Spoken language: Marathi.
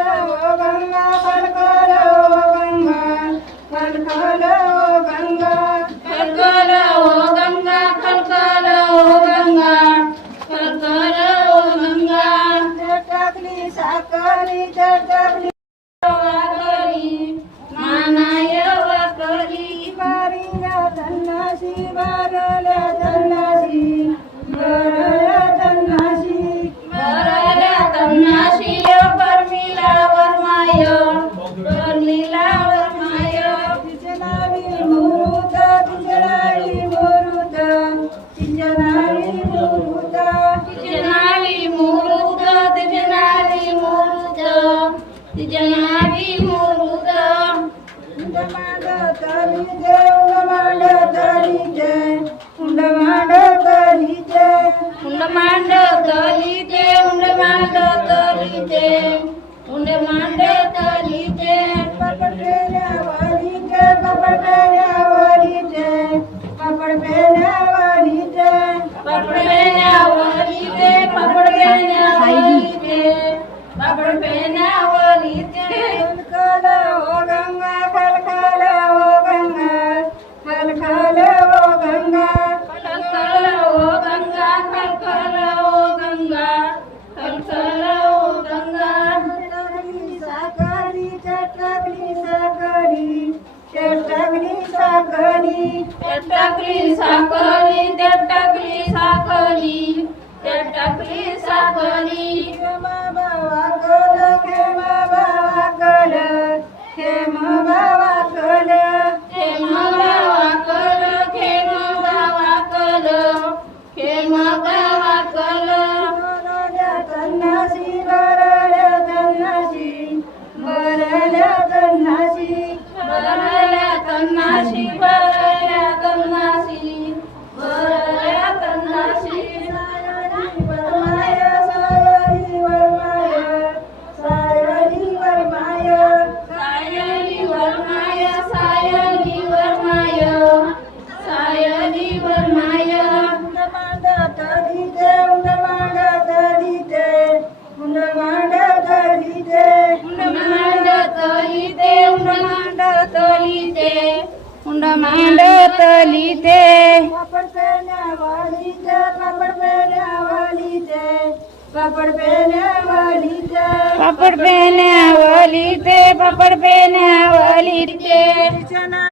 ओ गंगा खलखल ओ गंगा खलखल ओ गंगा खलखल ओ गंगा खलखल ओ गंगा खलखल ओ गंगा जटाकली साकली जटाकली वाकली मानाय वाकली बारिया धन्नाशी बारल्या धन्नाशी बरल्या धन्नाशी बरल्या धन्नाशी परमिला वर्माय परमिला वर्माय तिजनावी मुरुद तिजनावी मुरुद तिजनावी मुरुद तिजनावी मुरुद तिजनावी मुरुद तिजनावी मुरुद उंडमांड तली जय उंडमांड तली जय उंडमांड तली जय उंडमांड तली जय उंडमांड तली जय उंडमांड तली जय पापड पेल्यावाली जय पापड पेल्यावाली जय पापड पेल्यावाली जय पापड पेल्यावाली जय पापड पेल्यावाली जय पापड पेल्यावाली जय खलखल ओ गंगा खलखल ओ गंगा खलखल ओ गंगा खलखल ओ गंगा खलखल ओ गंगा खलखल ओ गंगा साकरी चटकली साकरी चटकली साकरी चटकली साकरी चटकली साकरी चटकली साकरी बाबा कल खेम बाबा कल खेम बाबा कल खेम बाबा कल खेम बाबा कल खेम बाबा कल बरल्या धन्नाशी बरल्या धन्नाशी बरल्या धन्नाशी बरल्या धन्नाशी बरल्या धन्नाशी बरल्या धन्नाशी सायरी वर्माय सायरी वर्माय सायरी वर्माय सायरी वर्माय उंडमांड तली जय उंडमांड तली जय उंडमांड तली जय उंडमांड तली जय उंडमांड तली जय उंडमांड तली जय पापड पेल्यावाली जय पापड पेल्यावाली जय पापड पेल्यावाली जय पापड पेल्यावाली जय पापड पेल्यावाली जय